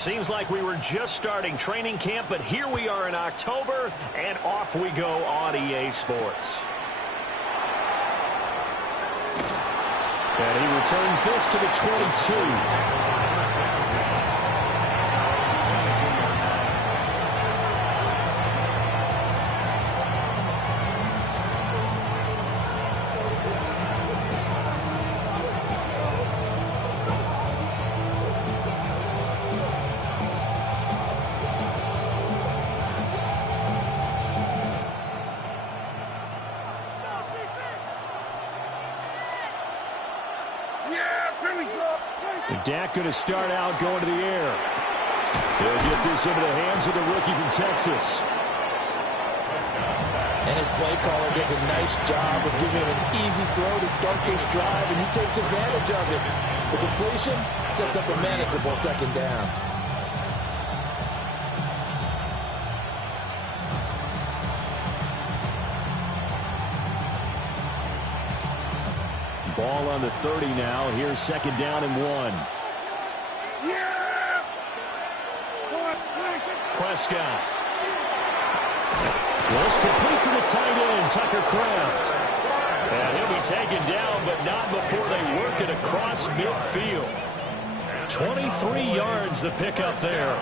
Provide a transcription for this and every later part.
Seems like we were just starting training camp, but here we are in October, and off we go on EA Sports. And he returns this to the 22. Dak going to start out going to the air. He'll get this into the hands of the rookie from Texas. And his play caller does a nice job of giving him an easy throw to start this drive, and he takes advantage of it. The completion sets up a manageable second down. Ball on the 30 now. Here's second down and 1. Prescott. This complete to the tight end, Tucker Kraft. And he'll be taken down, but not before they work it across midfield. 23 yards the pickup there.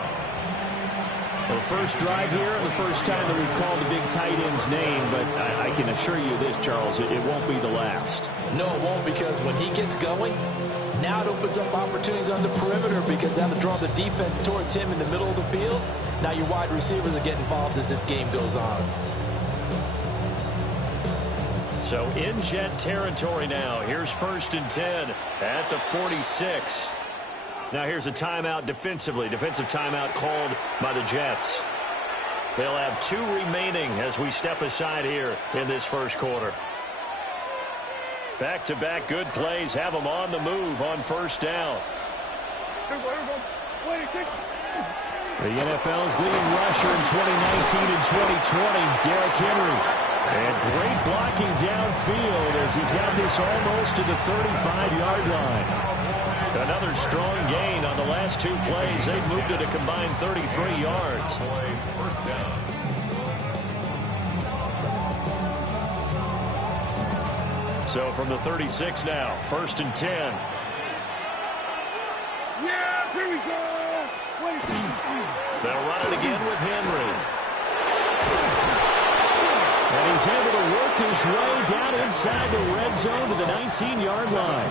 The first drive here, and the first time that we've called the big tight end's name, but I can assure you this, Charles, it won't be the last. No, it won't, because when he gets going, now it opens up opportunities on the perimeter, because that'll draw the defense towards him in the middle of the field. Now your wide receivers are getting involved as this game goes on. So in Jet territory now. Here's 1st and 10 at the 46. Now here's a timeout defensively. Defensive timeout called by the Jets. They'll have 2 remaining as we step aside here in this first quarter. Back-to-back good plays have them on the move on first down. The NFL's leading rusher in 2019 and 2020, Derrick Henry. And great blocking downfield as he's got this almost to the 35-yard line. Another strong gain on the last 2 plays. They've moved it a combined 33 yards. First down. So from the 36 now, 1st and 10. Yeah, here we go. They'll run it again with Henry. And he's able to work his way down inside the red zone to the 19-yard line.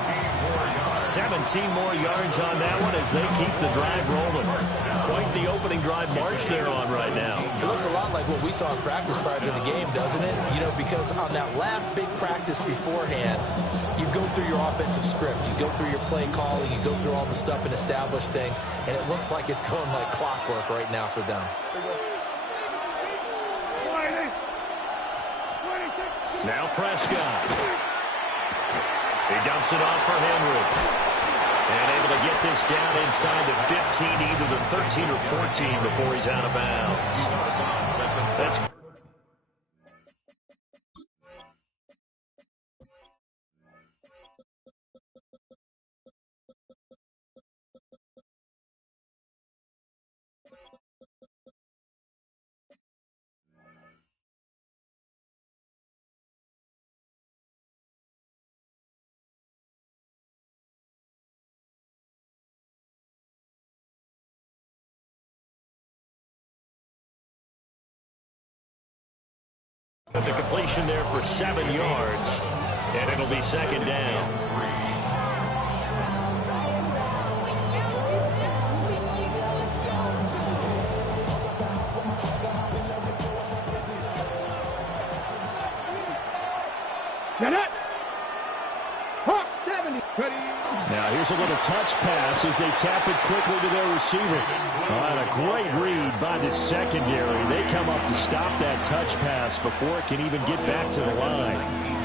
17 more yards on that one as they keep the drive rolling. Quite the opening drive march they're on right now. It looks a lot like what we saw in practice prior to the game, doesn't it? You know, because on that last big practice beforehand, you go through your offensive script. You go through your play calling. You go through all the stuff and establish things. And it looks like it's going like clockwork right now for them. Now Prescott. He dumps it off for Henry. And able to get this down inside the 15, either the 13 or 14 before he's out of bounds. That's the completion there for 7 yards, and it'll be second down. Now here's a little touch pass as they tap it quickly to their receiver. And a great read by the secondary. They come up to stop that touch pass before it can even get back to the line.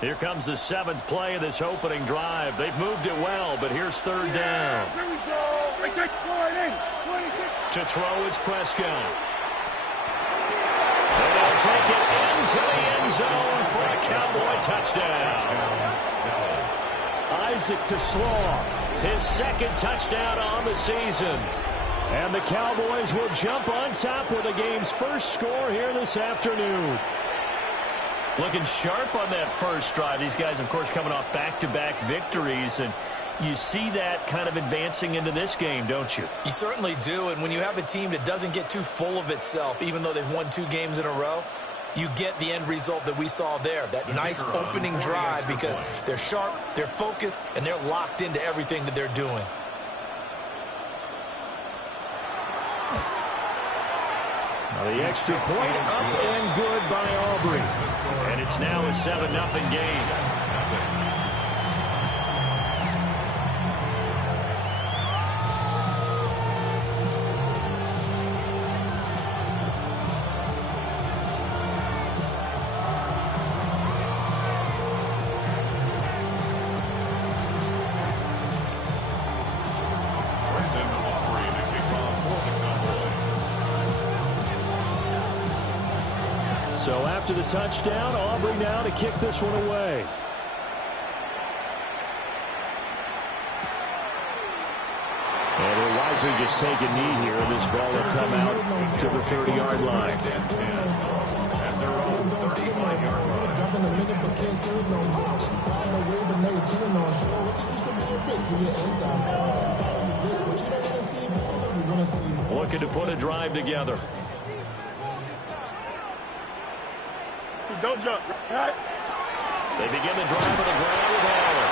Here comes the 7th play of this opening drive. They've moved it well, but here's 3rd down. Here we go. To throw is Prescott. And they'll take it into the end zone for a Cowboy touchdown. Isaac to Slaw. His 2nd touchdown on the season. And the Cowboys will jump on top with the game's first score here this afternoon. Looking sharp on that first drive. These guys, of course, coming off back-to-back victories, and you see that kind of advancing into this game, don't you? You certainly do, and when you have a team that doesn't get too full of itself, even though they've won 2 games in a row, you get the end result that we saw there, that nice opening drive, because they're sharp, they're focused, and they're locked into everything that they're doing. The extra point up and good by Aubrey. And it's now a 7-0 game. So after the touchdown, Aubrey now to kick this one away. And he'll wisely just take a knee here. This ball will come out to the 30-yard line. Looking to put a drive together. Don't jump. Right. They begin the drive on the ground with Allen.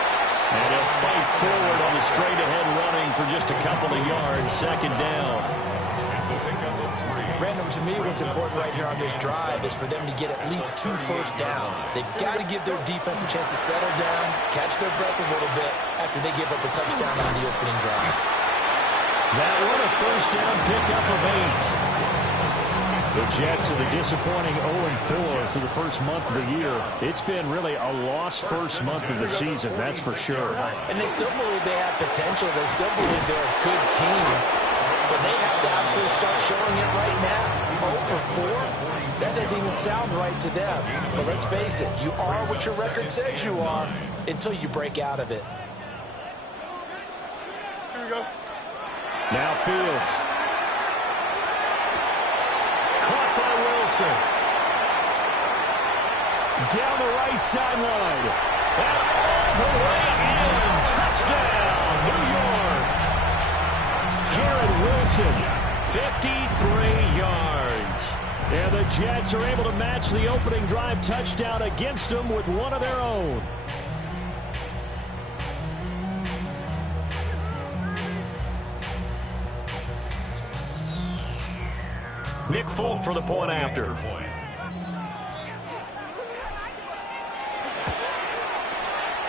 And he'll fight forward on the straight-ahead running for just a couple of yards. 2nd down. Random, to me, what's important right here on this drive is for them to get at least 2 first downs. They've got to give their defense a chance to settle down, catch their breath a little bit after they give up a touchdown on the opening drive. That one a first down pickup of 8. The Jets are the disappointing 0-4 through the first month of the year. It's been really a lost first month of the season, that's for sure. And they still believe they have potential. They still believe they're a good team. But they have to absolutely start showing it right now. 0-4? That doesn't even sound right to them. But let's face it, you are what your record says you are until you break out of it. Here we go. Now Fields. Caught by Wilson. Down the right sideline. And all the way in. Touchdown, New York. Garrett Wilson, 53 yards. And the Jets are able to match the opening drive touchdown against them with one of their own. Nick Folk for the point after.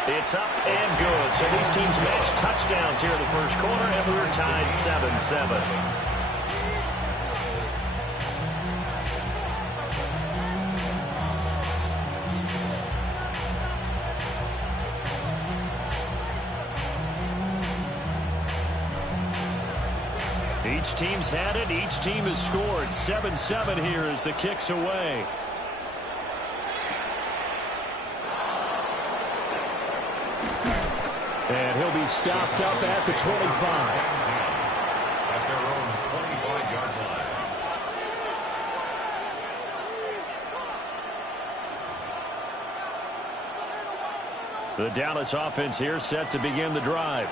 It's up and good. So these teams match touchdowns here in the first quarter, and we're tied 7-7. Each team's had it. Each team has scored. 7-7 here as the kick's away. And he'll be stopped up at the 25. At their own 25-yard line. The Dallas offense here set to begin the drive.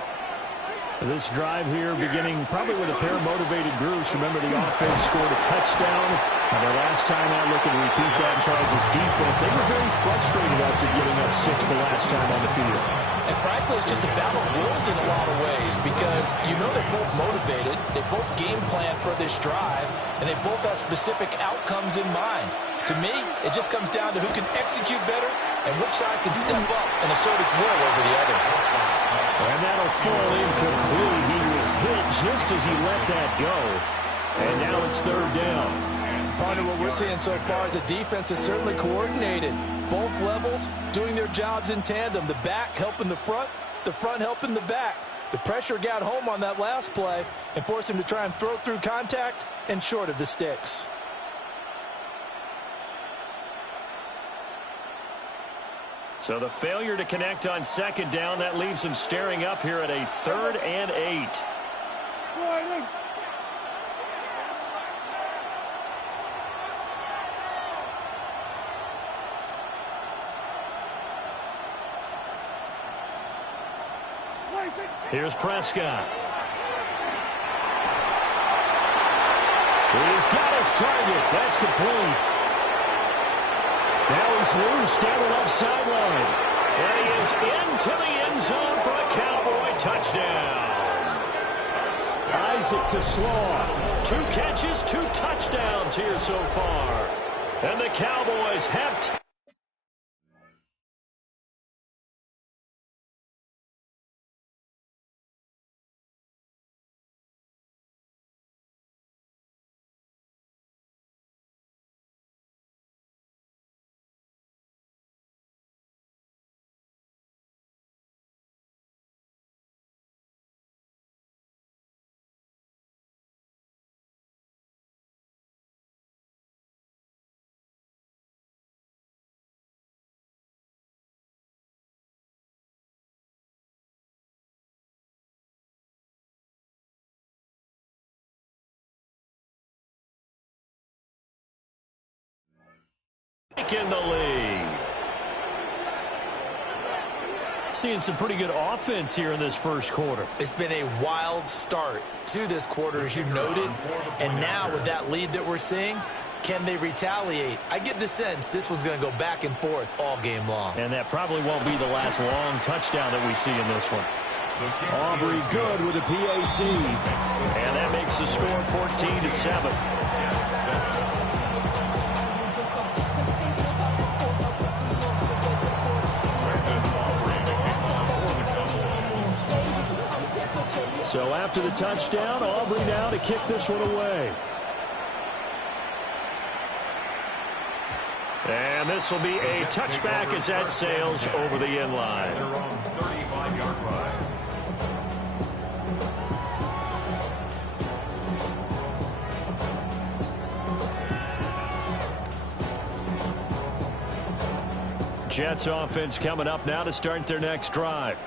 This drive here beginning probably with a pair of motivated groups. Remember, the offense scored a touchdown. And their last time out, looking to repeat that, Charles' defense. They were very frustrated after giving up 6 the last time on the field. And frankly, it's just a battle of wills in a lot of ways because you know they're both motivated. They both game plan for this drive, and they both have specific outcomes in mind. To me, it just comes down to who can execute better and which side can step up and assert its will over the other. And that'll fall incomplete. He was hit just as he let that go. And now it's 3rd down. Part of what we're seeing so far is the defense is certainly coordinated. both levels doing their jobs in tandem. The back helping the front helping the back. The pressure got home on that last play and forced him to try and throw through contact and short of the sticks. So the failure to connect on second down, that leaves him staring up here at a 3rd and 8. Here's Prescott. He's got his target. That's complete. Now he's loose down the left sideline. And he is into the end zone for a Cowboy touchdown. Isaac to Slaw. 2 catches, 2 touchdowns here so far. And the Cowboys have... in the lead. Seeing some pretty good offense here in this first quarter. It's been a wild start to this quarter, as you noted. And now with that lead that we're seeing, can they retaliate? I get the sense this one's going to go back and forth all game long. And that probably won't be the last long touchdown that we see in this one. Aubrey good with a PAT. And that makes the score 14-7. So after the touchdown, Aubrey now to kick this one away. And this will be a touchback as that sails over the end line. Jets offense coming up now to start their next drive.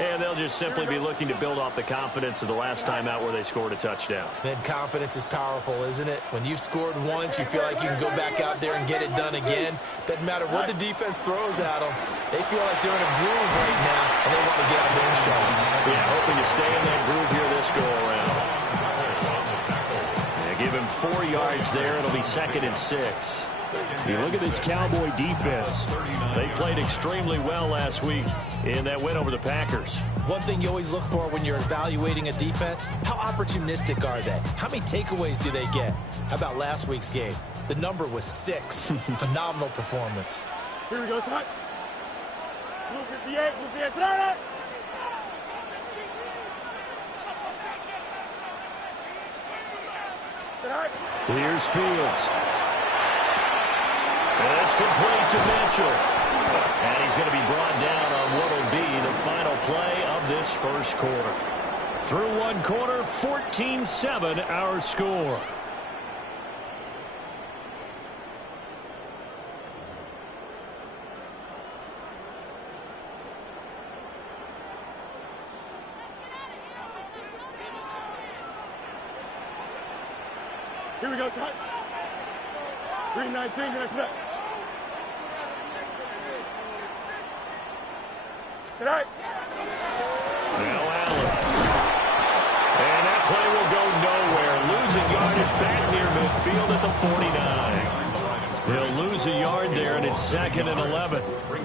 And they'll just simply be looking to build off the confidence of the last time out where they scored a touchdown. Then confidence is powerful, isn't it? When you've scored once, you feel like you can go back out there and get it done again. Doesn't matter what the defense throws at them. They feel like they're in a groove right now, and they want to get out there and show it. Yeah, hoping to stay in that groove here this go-around. Yeah, give him 4 yards there. It'll be 2nd and 6. You look at this Cowboy defense. They played extremely well last week in that win over the Packers. One thing you always look for when you're evaluating a defense, how opportunistic are they? How many takeaways do they get? How about last week's game? The number was 6. Phenomenal performance. Here we go, son. Blue 58, blue 58, sit down. Sit down. Here's Fields. And it's complete to Mitchell. And he's going to be brought down on what will be the final play of this first quarter. Through one quarter, 14-7 our score. Here we go, son. 3:19, the next set. Tonight. Now Allen. And that play will go nowhere. Losing yardage back near midfield at the 49. He'll lose a yard there, and it's 2nd and 11.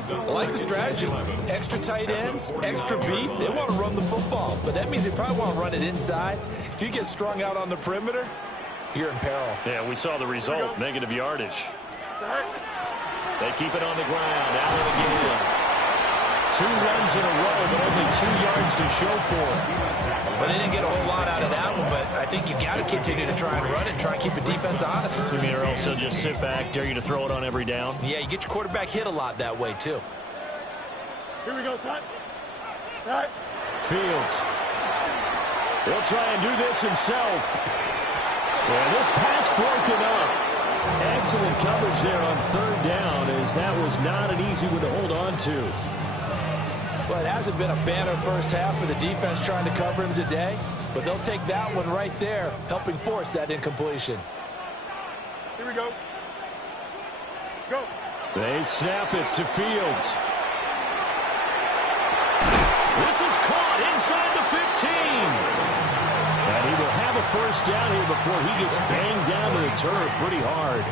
I like the strategy. Extra tight ends, extra beef. They want to run the football, but that means they probably want to run it inside. If you get strung out on the perimeter, you're in peril. Yeah, we saw the result, negative yardage. They keep it on the ground. Allen again. 2 runs in a row, but only 2 yards to show for it. Well, they didn't get a whole lot out of that one, but I think you got to continue to try and run and try and keep the defense honest. You mean or else they'll just sit back, dare you to throw it on every down? Yeah, you get your quarterback hit a lot that way, too. Here we go, son. Right. Fields. He'll try and do this himself. And this pass broken up. Excellent coverage there on third down, as that was not an easy one to hold on to. Well, it hasn't been a banner first half for the defense trying to cover him today, but they'll take that one right there, helping force that incompletion. Here we go. Go. They snap it to Fields. This is caught inside the 15. And he will have a first down here before he gets banged down to the turf pretty hard.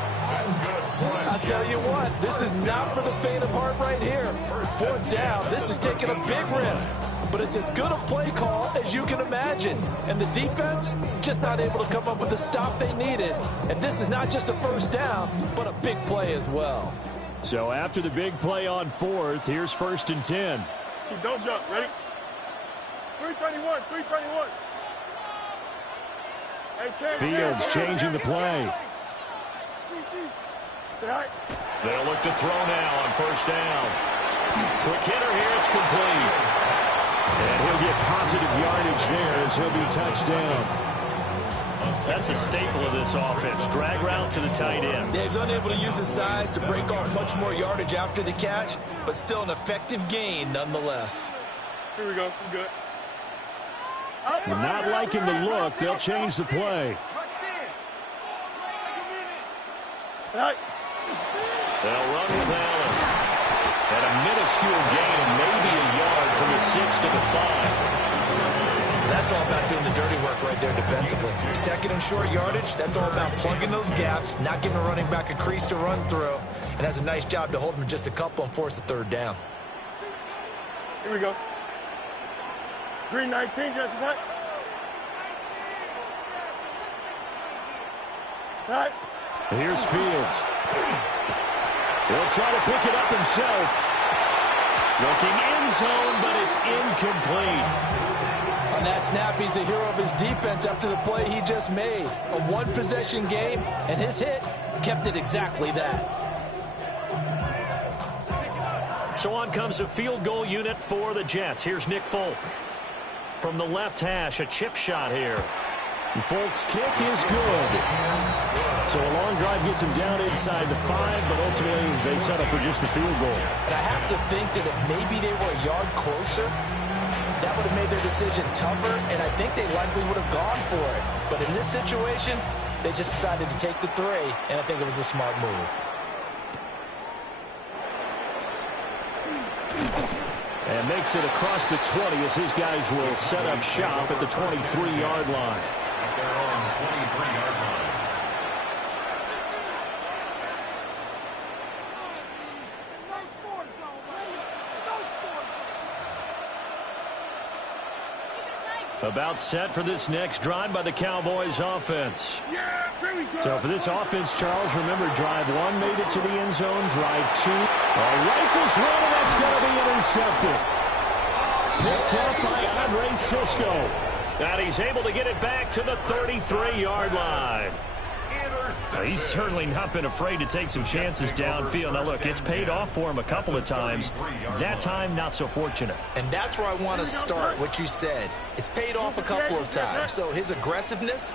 I'll tell you what, this is not for the faint of heart right here. Fourth down, this is taking a big risk. But it's as good a play call as you can imagine. And the defense just not able to come up with the stop they needed. And this is not just a first down, but a big play as well. So after the big play on fourth, here's 1st and 10. Don't jump. Ready? 331. 331. Fields changing the play. They'll look to throw now on first down. Quick hitter here, it's complete. And he'll get positive yardage there as he'll be touchdown. That's a staple of this offense. Drag route to the tight end. Yeah, he's unable to use his size to break off much more yardage after the catch, but still an effective gain nonetheless. Here we go. We're good. Not liking the look. They'll change the play. Right. They'll run with Allen. At a minuscule gain, maybe a yard from the 6 to the 5. That's all about doing the dirty work right there defensively. Second and short yardage, that's all about plugging those gaps, not giving a running back a crease to run through, and has a nice job to hold him just a couple and force a third down. Here we go. Green 19, just that. Right. Here's Fields. He'll try to pick it up himself. Looking end zone, but it's incomplete. On that snap, he's a hero of his defense after the play he just made. A one-possession game, and his hit kept it exactly that. So on comes a field goal unit for the Jets. Here's Nick Folk. From the left hash, a chip shot here. And Folk's kick is good. So a long drive gets him down inside the 5, but ultimately they settle for just the field goal. And I have to think that if maybe they were a yard closer, that would have made their decision tougher, and I think they likely would have gone for it. But in this situation, they just decided to take the 3, and I think it was a smart move. And makes it across the 20 as his guys will set up shop at the 23-yard line. They're on 23-yard line. About set for this next drive by the Cowboys offense. So for this offense, Charles, remember drive 1 made it to the end zone. Drive 2, rifles one, and that's going to be intercepted. Picked up by Andre Cisco. And he's able to get it back to the 33-yard line. He's certainly not been afraid to take some chances downfield. Now, look, it's paid off for him a couple of times. That time, not so fortunate. And that's where I want to start, what you said. It's paid off a couple of times. So his aggressiveness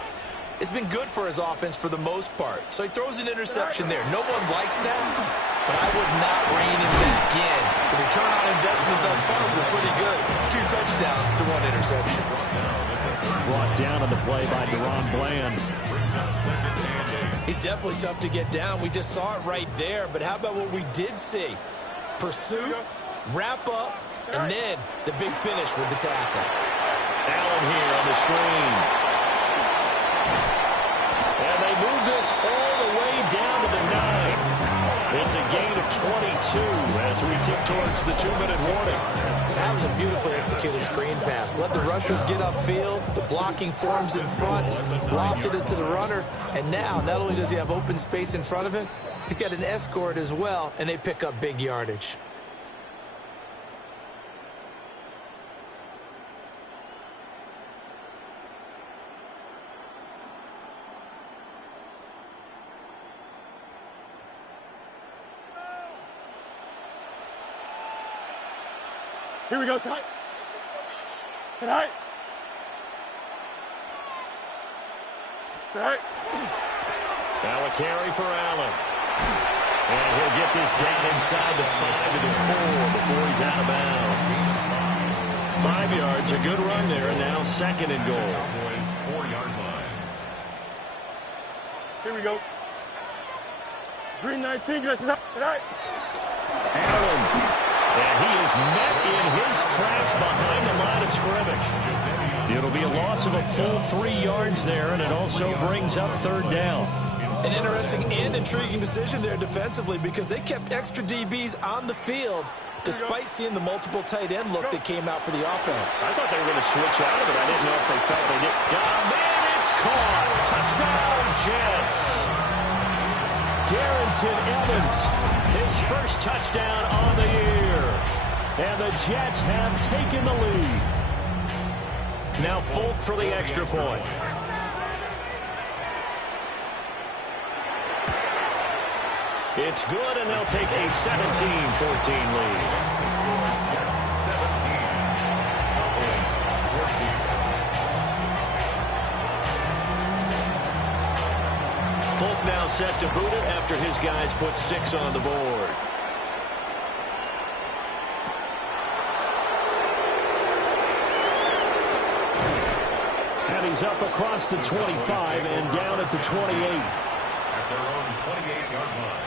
has been good for his offense for the most part. So he throws an interception there. No one likes that, but I would not rein him back in. The return on investment thus far has been pretty good. 2 touchdowns to 1 interception. Brought down on the play by Deron Bland. He's definitely tough to get down. We just saw it right there. But how about what we did see? Pursuit, wrap up, and then the big finish with the tackle. Allen here on the screen. And they move this all the way down to the 9. It's a gain of 22 as we tick towards the 2-minute warning. That was a beautifully executed screen pass. Let the rushers get upfield. The blocking forms in front. Lofted it to the runner. And now, not only does he have open space in front of him, he's got an escort as well, and they pick up big yardage. Here we go, tonight. Tonight. Tonight. Now a carry for Allen. And he'll get this down inside the 5 to the 4 before he's out of bounds. 5 yards, a good run there, and now 2nd and goal. Cowboys 4-yard line. Here we go. Green 19, tonight. Allen. And he is met in his tracks behind the line of scrimmage. It'll be a loss of a full 3 yards there, and it also brings up 3rd down. An interesting and intriguing decision there defensively because they kept extra DBs on the field despite seeing the multiple tight end look that came out for the offense. I thought they were going to switch out of it. I didn't know if they felt they did. Got him, and it's caught. Touchdown, Jets. Darrington Evans, his first touchdown on the year. And the Jets have taken the lead. Now Folk for the extra point. It's good, and they'll take a 17-14 lead. Folk now set to boot it after his guys put 6 on the board. And he's up across the 25 and down at the 28. At their own 28-yard line.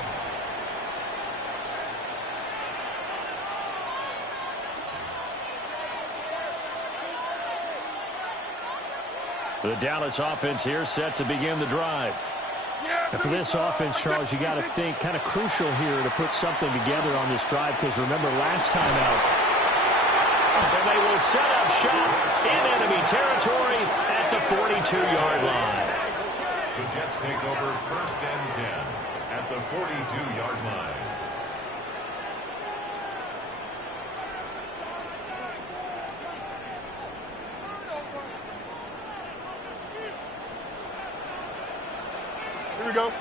The Dallas offense here set to begin the drive. And for this offense, Charles, you got to think kind of crucial here to put something together on this drive because remember last time out. And they will set up shop in enemy territory at the 42-yard line. The Jets take over 1st and 10 at the 42-yard line. Here we go.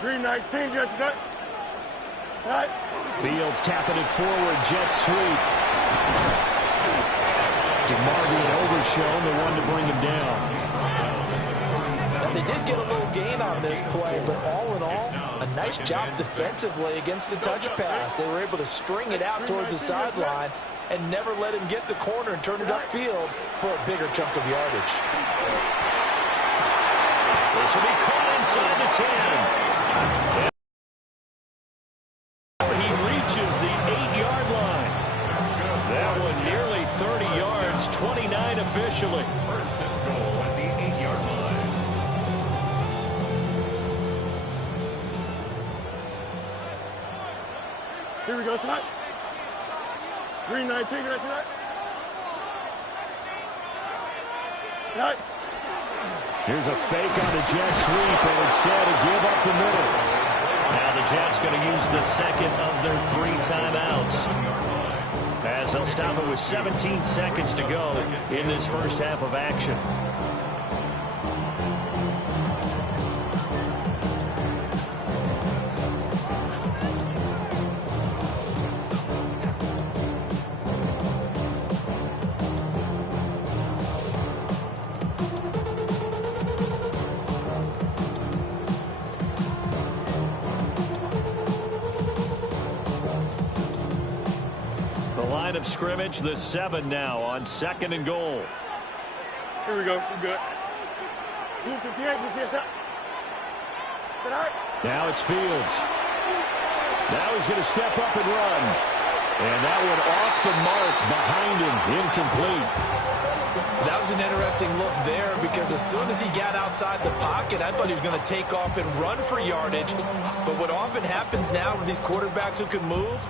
Green 19, Jets, tonight. Fields tapping it forward. Jet sweep. DeMarvin and Overshown, the one to bring him down. Well, they did get a little gain on this play, but all in all, a nice job defensively against the touch pass. They were able to string it out towards the sideline and never let him get the corner and turn it upfield for a bigger chunk of yardage. This will be caught inside the 10. He reaches the 8-yard line. That one nearly 30 yards, 29 officially. 1st and goal at the 8-yard line. Here we go, tonight. Green 19, tonight. Tonight. Here's a fake on the jet sweep, and instead a give up the middle. Now the Jets going to use the 2nd of their 3 timeouts. As they'll stop it with 17 seconds to go in this first half of action. Of scrimmage, the 7 now on 2nd and goal. Here we go. We're good. Now it's Fields. Now he's going to step up and run. And that one off the mark behind him, incomplete. That was an interesting look there because as soon as he got outside the pocket, I thought he was going to take off and run for yardage. But what often happens now with these quarterbacks who can move,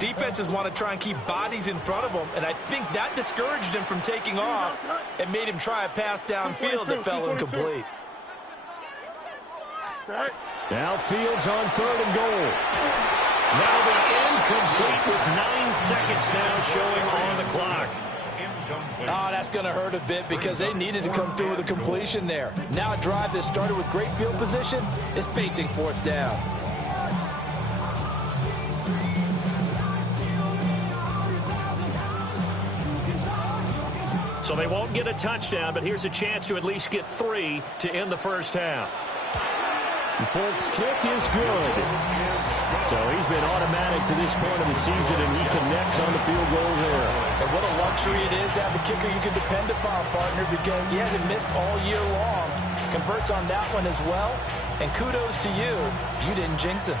defenses want to try and keep bodies in front of them, and I think that discouraged him from taking off and made him try a pass downfield that fell incomplete. Now Fields on 3rd and goal. That'll be incomplete with 9 seconds now showing on the clock. Oh, that's going to hurt a bit because they needed to come through with a completion there. Now a drive that started with great field position is facing 4th down. So they won't get a touchdown, but here's a chance to at least get 3 to end the first half. The Folks' kick is good. So he's been automatic to this point of the season, and he connects on the field goal there. And what a luxury it is to have a kicker you can depend upon, partner, because he hasn't missed all year long. Converts on that one as well. And kudos to you. You didn't jinx him.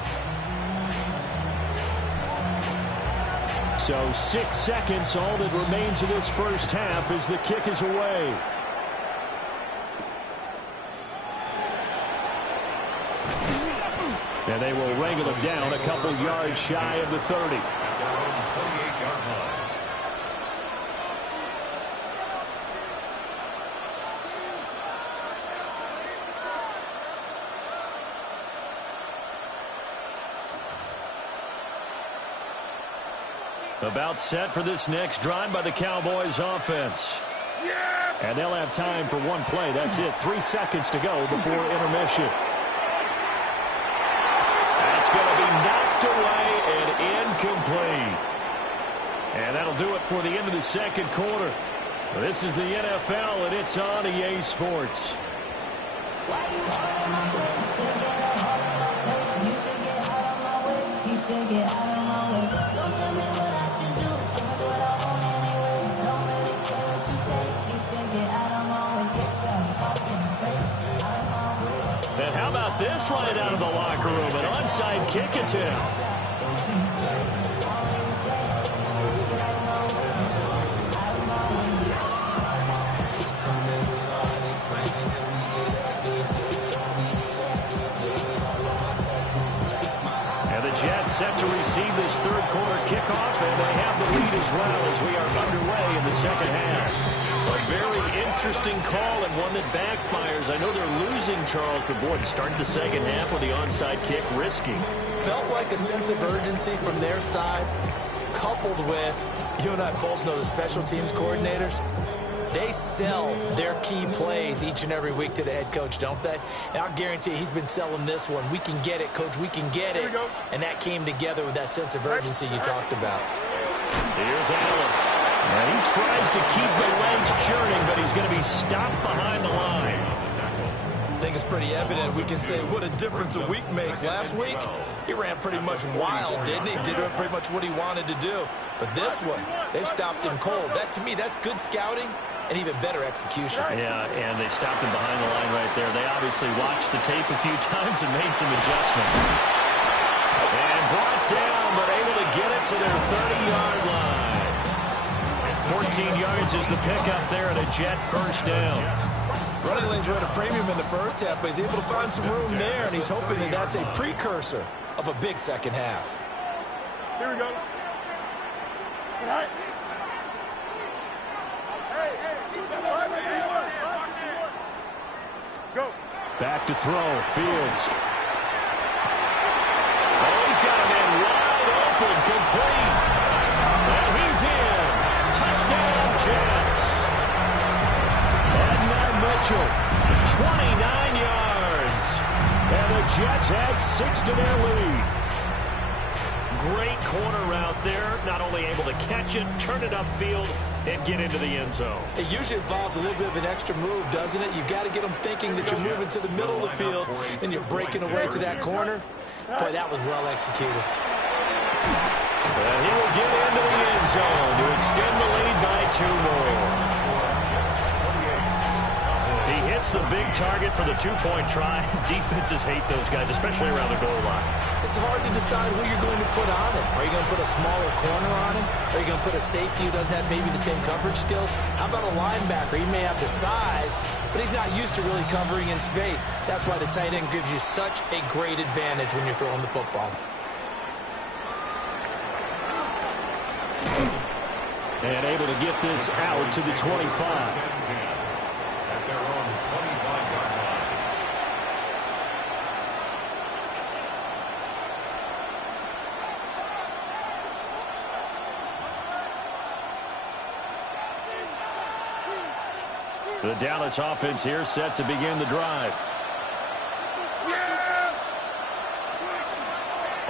So 6 seconds, all that remains of this first half as the kick is away. And they will wrangle him down a couple yards shy of the 30. About set for this next drive by the Cowboys offense. And they'll have time for one play. That's it. 3 seconds to go before intermission. That's going to be knocked away and incomplete. And that'll do it for the end of the second quarter. This is the NFL, and it's on EA Sports. And how about this right out of the locker room? An onside kick attempt. And the Jets set to receive this third quarter kickoff, and they have the lead as well as we are underway in the second half. A very interesting call and one that backfires. I know they're losing, Charles, but boy, to start the second half with the onside kick, risky. Felt like a sense of urgency from their side, coupled with, you and I both know the special teams coordinators. They sell their key plays each and every week to the head coach, don't they? And I'll guarantee he's been selling this one. We can get it, coach, we can get it. And that came together with that sense of urgency you talked about. Here's Allen. And he tries to keep the legs churning, but he's going to be stopped behind the line. I think it's pretty evident. We can say what a difference a week makes. Last week, he ran pretty much wild, didn't he? Did pretty much what he wanted to do. But this one, they stopped him cold. That, to me, that's good scouting and even better execution. Yeah, and they stopped him behind the line right there. They obviously watched the tape a few times and made some adjustments. And brought down, but able to get it to their 30-yard line. 14 yards is the pickup there and a Jet first down. Running lanes were at a premium in the first half, but he's able to find some room there, and he's hoping that that's a precursor of a big second half. Here we go. All right. Go. Back to throw. Fields. Oh, he's got a man wide open, complete. And he's in. Touchdown, Jets. And now Mitchell, 29 yards. And the Jets add 6 to their lead. Great corner route there. Not only able to catch it, turn it upfield, and get into the end zone. It usually involves a little bit of an extra move, doesn't it? You've got to get them thinking that you're moving to the middle of the field, and you're breaking away to that corner. Boy, that was well executed. And he will get into the end zone to extend the lead by 2 more. He hits the big target for the 2-point try. Defenses hate those guys, especially around the goal line. It's hard to decide who you're going to put on him. Are you going to put a smaller corner on him? Are you going to put a safety who doesn't have maybe the same coverage skills? How about a linebacker? He may have the size, but he's not used to really covering in space. That's why the tight end gives you such a great advantage when you're throwing the football. And able to get this out to the 25. The Dallas offense here set to begin the drive.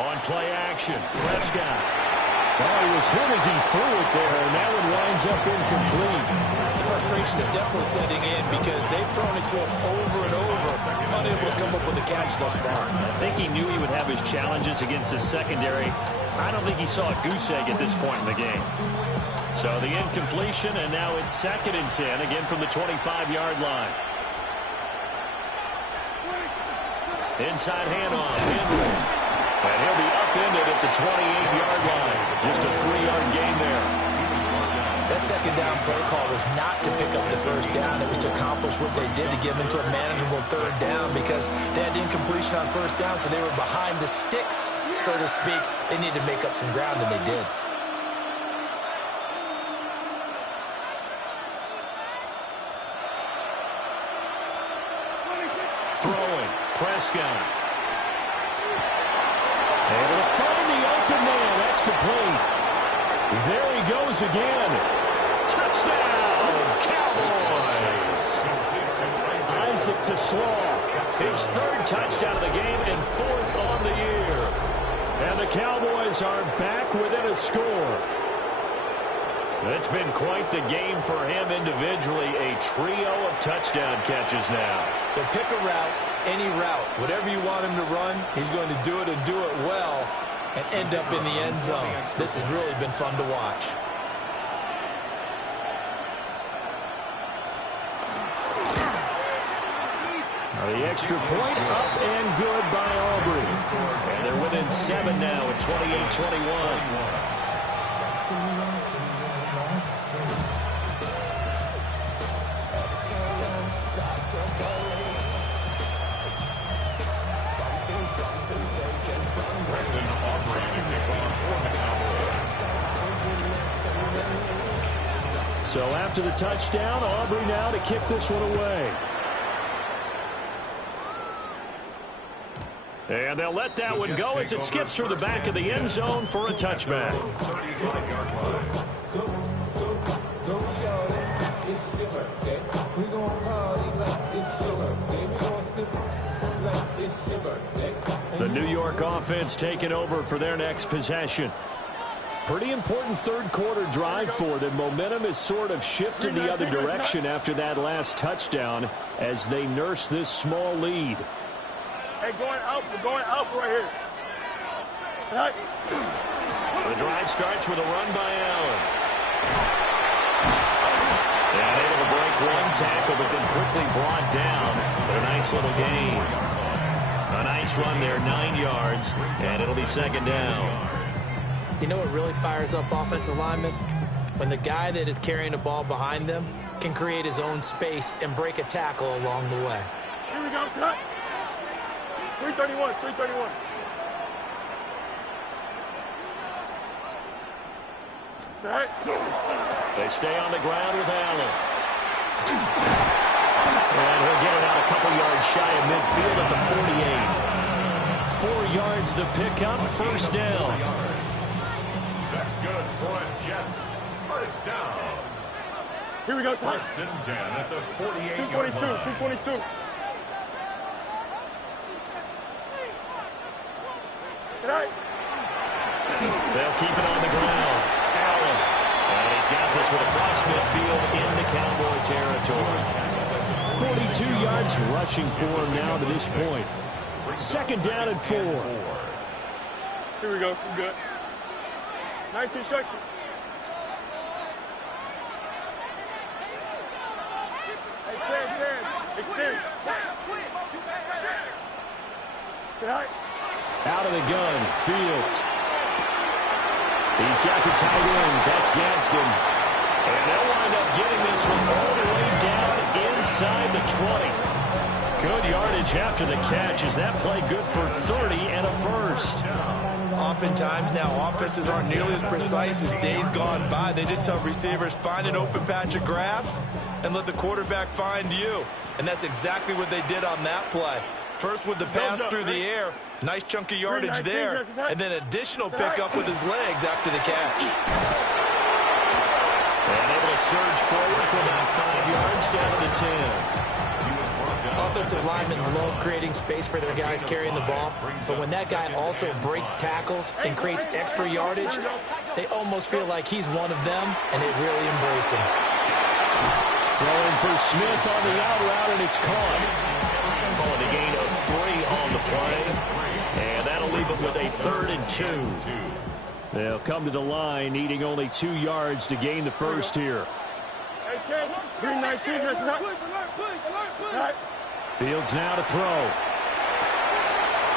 On play action, Prescott. Oh, he was hit as he threw it there, and that one winds up incomplete. From frustration is definitely setting in because they've thrown it to him over and over, unable to come up with a catch thus far. I think he knew he would have his challenges against his secondary. I don't think he saw a goose egg at this point in the game. So the incompletion, and now it's 2nd and 10, again from the 25-yard line. Inside handoff, Henry. And he'll be upended at the 28-yard line. Just a 3-yard gain there. That second down play call was not to pick up the first down. It was to accomplish what they did to get them into a manageable 3rd down because they had incompletion on 1st down, so they were behind the sticks, so to speak. They needed to make up some ground, and they did. Throwing, Prescott. Able to find the open man. That's complete. There he goes again. Touchdown, Cowboys. Isaac to Slaw. His 3rd touchdown of the game and 4th on the year. And the Cowboys are back within a score. It's been quite the game for him individually. A trio of touchdown catches now. So pick a route, any route. Whatever you want him to run, he's going to do it and do it well and end up in the end zone. This has really been fun to watch. The extra point up and good by Aubrey. And they're within 7 now at 28-21. So after the touchdown, Aubrey now to kick this one away. And they'll let that one go as it skips through the back of the end zone for a touchback. The New York offense taking over for their next possession. Pretty important 3rd quarter drive for them. Momentum has sort of shifted the other direction after that last touchdown as they nurse this small lead. Hey, we're going out right here. Right. The drive starts with a run by Allen. And able to break one tackle, but then quickly brought down. But a nice little gain. A nice run there, 9 yards, and it'll be 2nd down. You know what really fires up offensive linemen? When the guy that is carrying the ball behind them can create his own space and break a tackle along the way. Here we go, set. 331, 331. Set. They stay on the ground with Allen. And he'll get it out a couple yards shy of midfield at the 48. 4 yards the pickup, 1st down. That's good for a Jets. 1st down. Here we go, set. 1st and 10 at the 48. 222, 222. Right. They'll keep it on the ground. Allen. And he's got this one across midfield into Cowboy territory. 42 yards rushing for him now to this point. 2nd down and 4. Here we go. We're good. 19 instruction. Hey, extend. Right. Out of the gun, Fields. He's got the tight end. That's Gadsden. And they'll wind up getting this one all the way down inside the 20. Good yardage after the catch. Is that play good for 30 and a 1st? Oftentimes now, offenses aren't nearly as precise as days gone by. They just tell receivers, find an open patch of grass and let the quarterback find you. And that's exactly what they did on that play. First with the pass through the air, nice chunk of yardage there, and then additional pickup with his legs after the catch. And able to surge forward for about 5 yards down to the 10. Offensive linemen love creating space for their guys carrying the ball, but when that guy also breaks tackles and creates extra yardage, they almost feel like he's one of them, and they really embrace him. Throwing for Smith on the out route, and it's caught. On the gain of 3 on the play. And that'll leave them with a 3rd and 2. They'll come to the line, needing only 2 yards to gain the first here. Hey, kid. Green 19. Fields now to throw.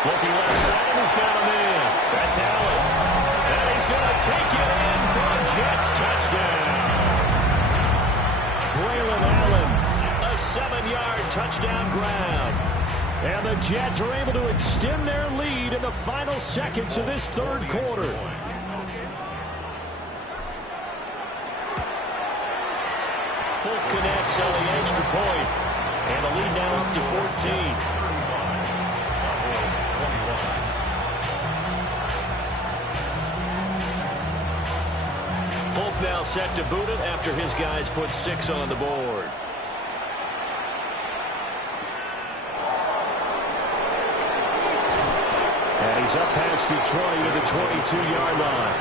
Looking left side, and he's got him in. That's Allen. And he's going to take it in for a Jets touchdown. Braylon Allen. A 7-yard touchdown grab. And the Jets are able to extend their lead in the final seconds of this 3rd quarter. Folk connects on the extra point. And the lead now up to 14. Folk now set to boot it after his guys put 6 on the board. And he's up past the 20 to the 22-yard line.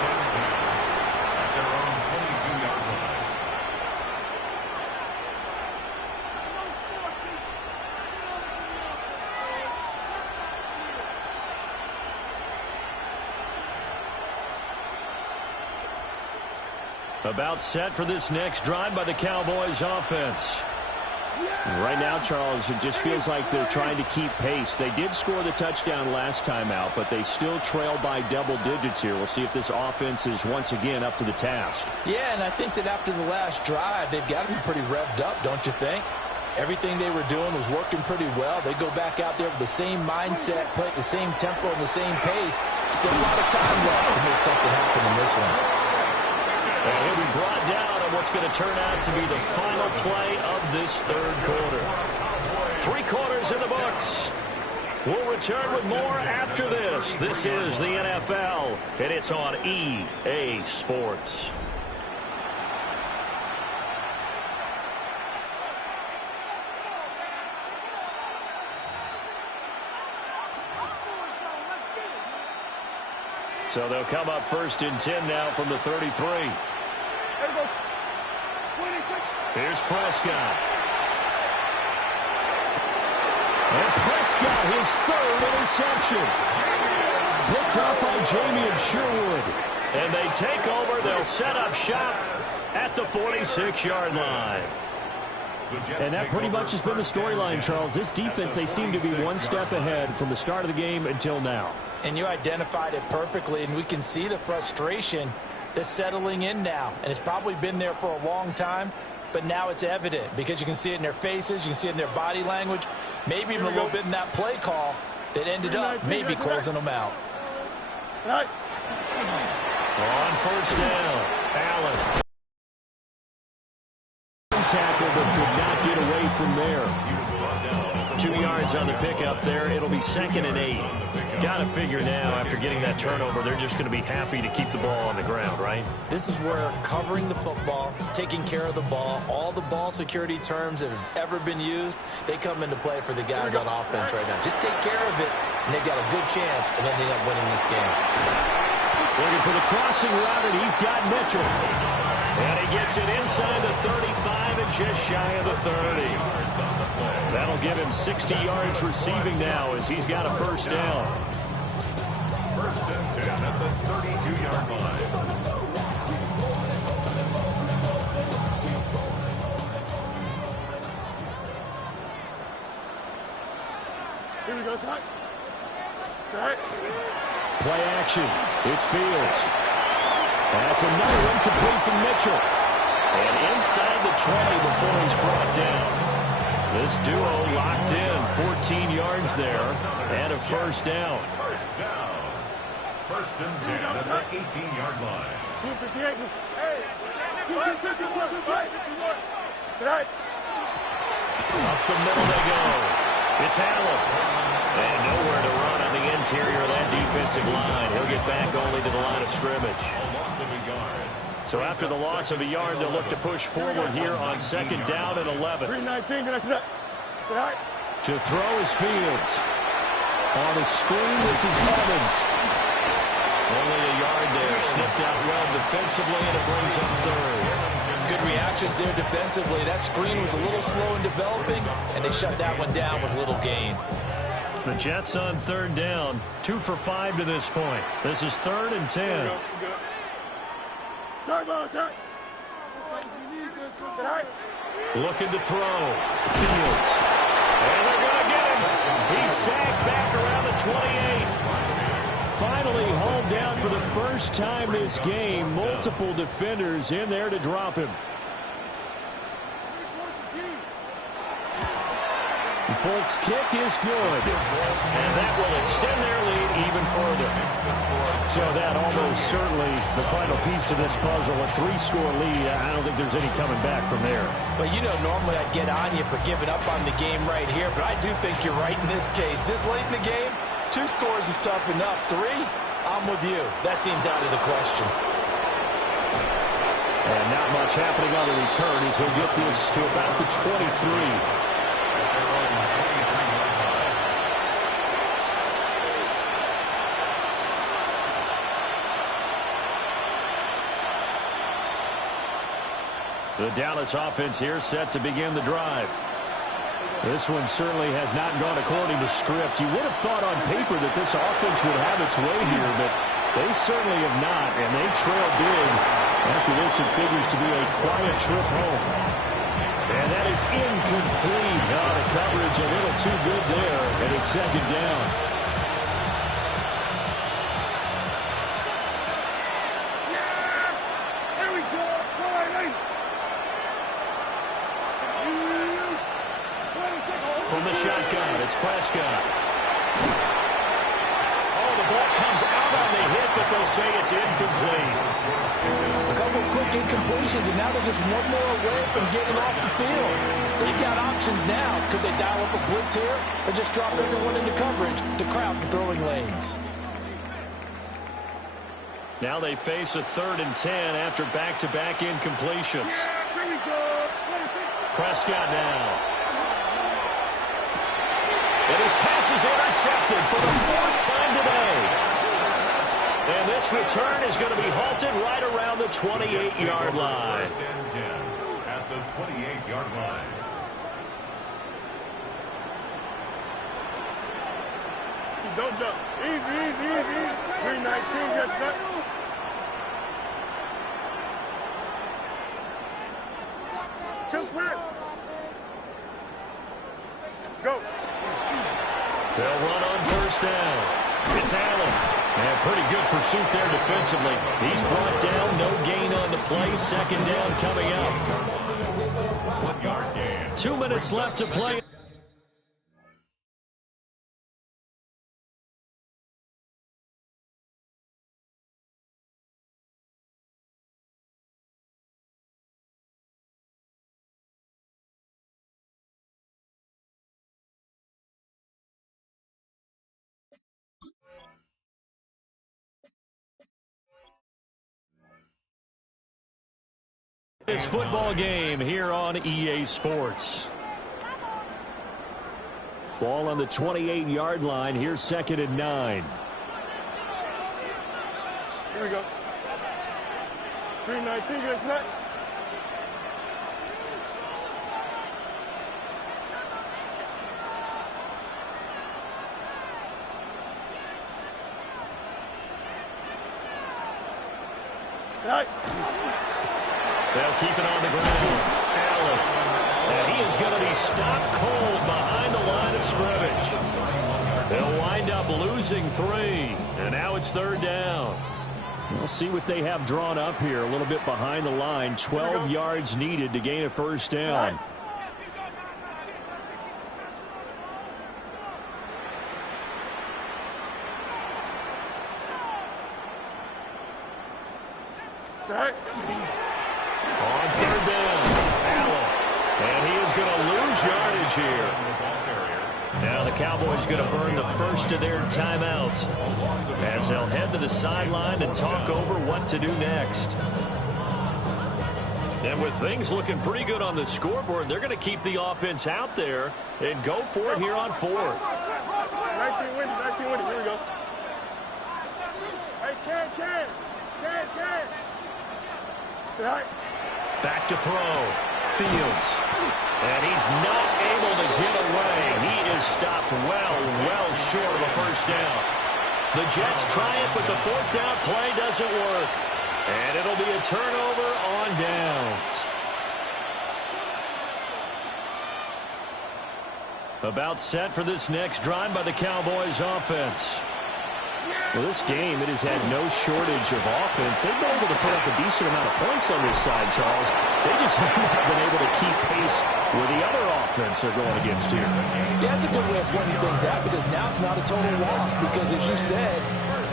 About set for this next drive by the Cowboys offense. Right now, Charles, it just feels like they're trying to keep pace. They did score the touchdown last time out, but they still trail by double digits here. We'll see if this offense is once again up to the task. Yeah, and I think that after the last drive, they've got to be pretty revved up, don't you think? Everything they were doing was working pretty well. They go back out there with the same mindset, play at the same tempo and the same pace. Still a lot of time left to make something happen in this one. And he'll be brought down on what's going to turn out to be the final play of this 3rd quarter. 3 quarters in the books. We'll return with more after this. This is the NFL, and it's on EA Sports. So they'll come up 1st and 10 now from the 33. Here's Prescott. And Prescott, his 3rd interception. Picked up by Jamie Sherwood. And they take over. They'll set up shop at the 46-yard line. And that pretty much has been the storyline, Charles. This defense, they seem to be one step ahead from the start of the game until now. And you identified it perfectly, and we can see the frustration that's settling in now. And it's probably been there for a long time, but now it's evident because you can see it in their faces, you can see it in their body language, maybe even a little bit in that play call that ended up maybe closing them out. On 1st down, Allen. Tackle, but could not get away from there. 2 yards on the pickup there. It'll be 2nd and 8. Got to figure now, after getting that turnover, they're just going to be happy to keep the ball on the ground, right? This is where covering the football, taking care of the ball, all the ball security terms that have ever been used, they come into play for the guys on offense right now. Just take care of it, and they've got a good chance of ending up winning this game. Looking for the crossing route, and he's got Mitchell. And he gets it inside the 35 and just shy of the 30. That'll give him 60 yards receiving now as he's got a 1st down. 1st and 10 at the 32-yard line. Here we go, Side. Side. Play action. It's Fields. That's another one complete to Mitchell. And inside the 20 before he's brought down. This duo locked in. 14 yards there and a 1st down. 1st down. 1st and 10 at the 18-yard line. Up the middle they go. It's Allen. And nowhere to run on the interior of that defensive line. He'll get back only to the line of scrimmage. So after the loss of a yard, they'll look to push forward here on 2nd down and 11. To throw is Fields. On the screen, this is Evans. Only a yard there. Snipped out well defensively, and it brings up 3rd. good reactions there defensively. That screen was a little slow in developing, and they shut that one down with little gain. The Jets on third down. 2 for 5 to this point. This is 3rd and 10. Looking to throw. Fields. And they're going to get him. He's sacked back around the 28. Finally hauled down for the first time this game. Multiple defenders in there to drop him. The Folks' kick is good. And that will extend their lead even further. So that almost certainly the final piece to this puzzle. A 3-score lead. I don't think there's any coming back from there. Well, you know, normally I'd get on you for giving up on the game right here, but I do think you're right in this case. This late in the game, 2 scores is tough enough. 3, I'm with you. That seems out of the question. And not much happening on the return as he'll get this to about the 23. The Dallas offense here set to begin the drive. This one certainly has not gone according to script. You would have thought on paper that this offense would have its way here, but they certainly have not, and they trail big. After this, it figures to be a quiet trip home. And that is incomplete. Oh, the coverage a little too good there, and it's 2nd down. From the shotgun, it's Prescott. Oh, the ball comes out on the hit, but they'll say it's incomplete. A couple of quick incompletions, and now they're just one more away from getting off the field. They've got options now. Could they dial up a blitz here or just drop everyone into coverage to crowd the throwing lanes? Now they face a 3rd and 10 after back-to-back incompletions. Prescott now. And his pass is intercepted for the 4th time today. And this return is going to be halted right around the 28-yard line. 1st and 10 at the 28-yard line. Don't jump. Easy. 319, get that. Chill flat. Go. They'll run on 1st down. It's Allen. And pretty good pursuit there defensively. He's brought down, no gain on the play. 2nd down coming up. 1-yard gain. 2 minutes left to play. This football game here on EA Sports. Ball on the 28-yard line. Here's 2nd and 9. Here we go. 319, get that. Right. They'll keep it on the ground. Allen. And he is going to be stopped cold behind the line of scrimmage. They'll wind up losing 3. And now it's 3rd down. We'll see what they have drawn up here. A little bit behind the line. 12 yards needed to gain a 1st down. Right. On 3rd down, Allen. And he is going to lose yardage here. Now the Cowboys going to burn the first of their timeouts as they'll head to the sideline and talk over what to do next. And with things looking pretty good on the scoreboard, they're going to keep the offense out there and go for it here on 4th. 19 winning, here we go. Hey, can. Right. Back to throw. Fields. And he's not able to get away. He is stopped well short of a first down. The Jets try it, but the fourth down play doesn't work. And it'll be a turnover on downs. About set for this next drive by the Cowboys offense. Well, this game, it has had no shortage of offense. They've been able to put up a decent amount of points on this side, Charles. They just haven't been able to keep pace with the other offense they're going against here. Yeah, it's a good way of pointing things out because now it's not a total loss because, as you said,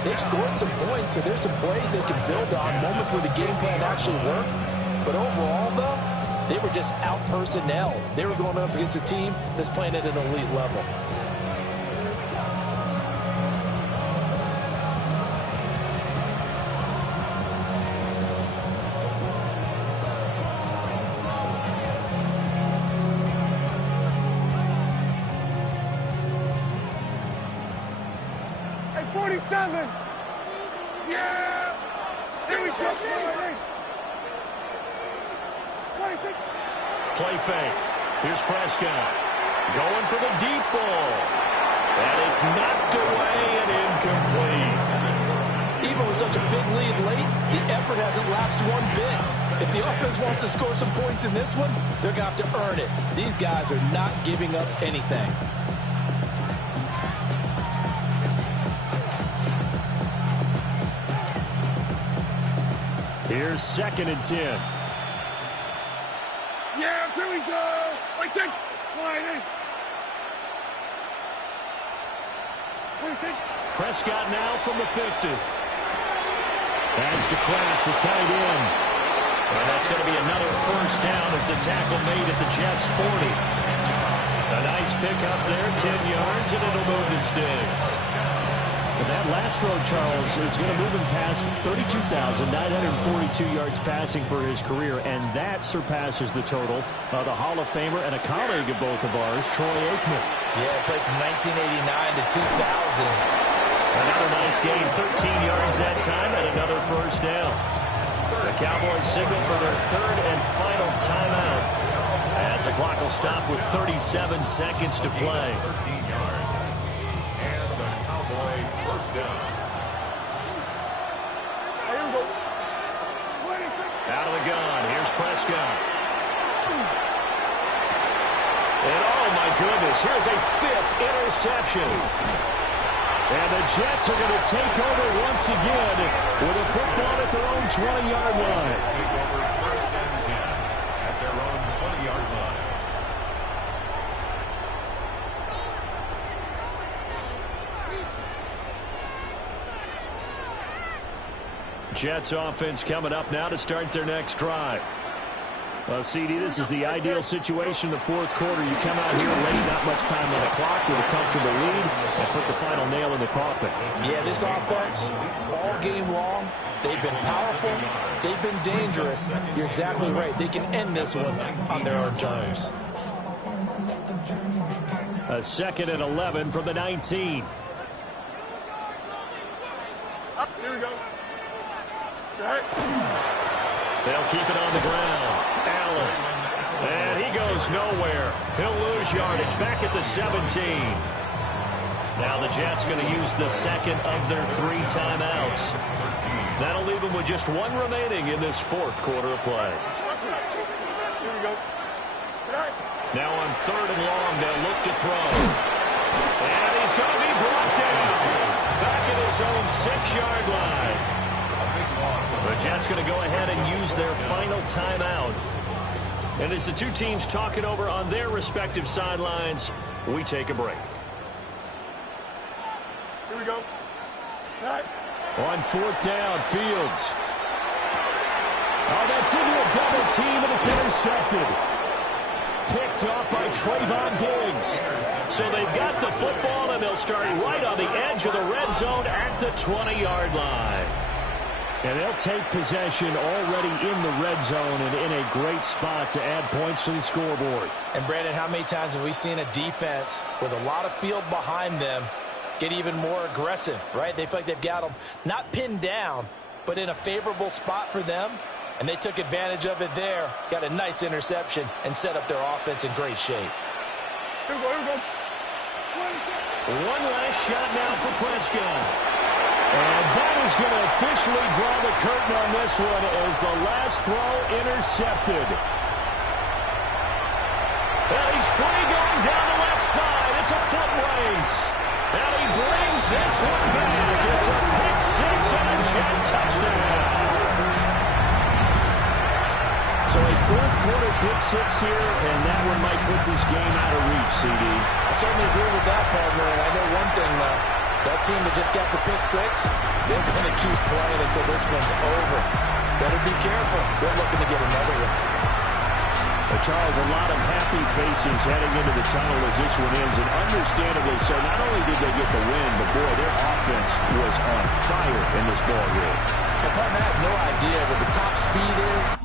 they've scored some points, so there's some plays they can build on, moments where the game plan actually worked. But overall, though, they were just out-personnel. They were going up against a team that's playing at an elite level. Hey, 47! Yeah! Here we go! 26! Play fake. Here's Prescott. Going for the deep ball. And it's knocked away and incomplete. Even with such a big lead late, the effort hasn't lapsed one bit. If the offense wants to score some points in this one, they're going to have to earn it. These guys are not giving up anything. Here's 2nd and 10. Yeah, here we go! Wait, take! Line in! 26! Prescott now from the 50. That's to Kraft, the tight end. And that's going to be another first down as the tackle made at the Jets' 40. A nice pick up there, 10 yards, and it'll move the sticks. But that last throw, Charles, is going to move him past 32,942 yards passing for his career, and that surpasses the total of the Hall of Famer and a colleague of both of ours, Troy Aikman. Yeah, played from 1989 to 2000. Another nice gain, 13 yards that time, and another first down. The Cowboys signal for their third and final timeout as the clock will stop with 37 seconds to play. 13 yards. And the Cowboy first down. Here we go! 26! Out of the gun, here's Prescott. And oh my goodness, here's a 5th interception. And the Jets are going to take over once again with a football at their own 20-yard line. Take over first and 10 at their own 20-yard line. Jets offense coming up now to start their next drive. Well, CD, this is the ideal situation in the fourth quarter. You come out here late, not much time on the clock with a comfortable lead, and put the final nail in the coffin. Yeah, this offense, all game long, they've been powerful, they've been dangerous. You're exactly right. They can end this one on their own terms. A 2nd and 11 from the 19. Up, here we go! Right. They'll keep it on the ground. Allen. And he goes nowhere. He'll lose yardage back at the 17. Now the Jets going to use the second of their 3 timeouts. That'll leave them with just 1 remaining in this fourth quarter of play. Here we go! Right. Now on 3rd and long, they'll look to throw. And he's going to be brought down. Back at his own 6-yard line. The Jets going to go ahead and use their final timeout. And as the two teams talk it over on their respective sidelines, we take a break. Here we go! Right. On 4th down, Fields. Oh, that's into a double team, and it's intercepted. Picked off by Trayvon Diggs. So they've got the football, and they'll start right on the edge of the red zone at the 20-yard line. And they'll take possession already in the red zone and in a great spot to add points to the scoreboard. And, Brandon, how many times have we seen a defense with a lot of field behind them get even more aggressive, right? They feel like they've got them not pinned down, but in a favorable spot for them. And they took advantage of it there. Got a nice interception and set up their offense in great shape. Here we go. One last shot now for Prescott. And that is going to officially draw the curtain on this one as the last throw intercepted. And he's free going down the left side. It's a foot race. And he brings this one back. It's a pick six and a jet touchdown. So a fourth quarter pick six here, and that one might put this game out of reach, CD. I certainly agree with that, partner. And I know one thing, though. That team that just got the pick six, they're going to keep playing until this one's over. Better be careful. They're looking to get another one. But Charles, a lot of happy faces heading into the tunnel as this one ends, and understandably so. Not only did they get the win, but boy, their offense was on fire in this ball game. And partner, I have no idea what the top speed is.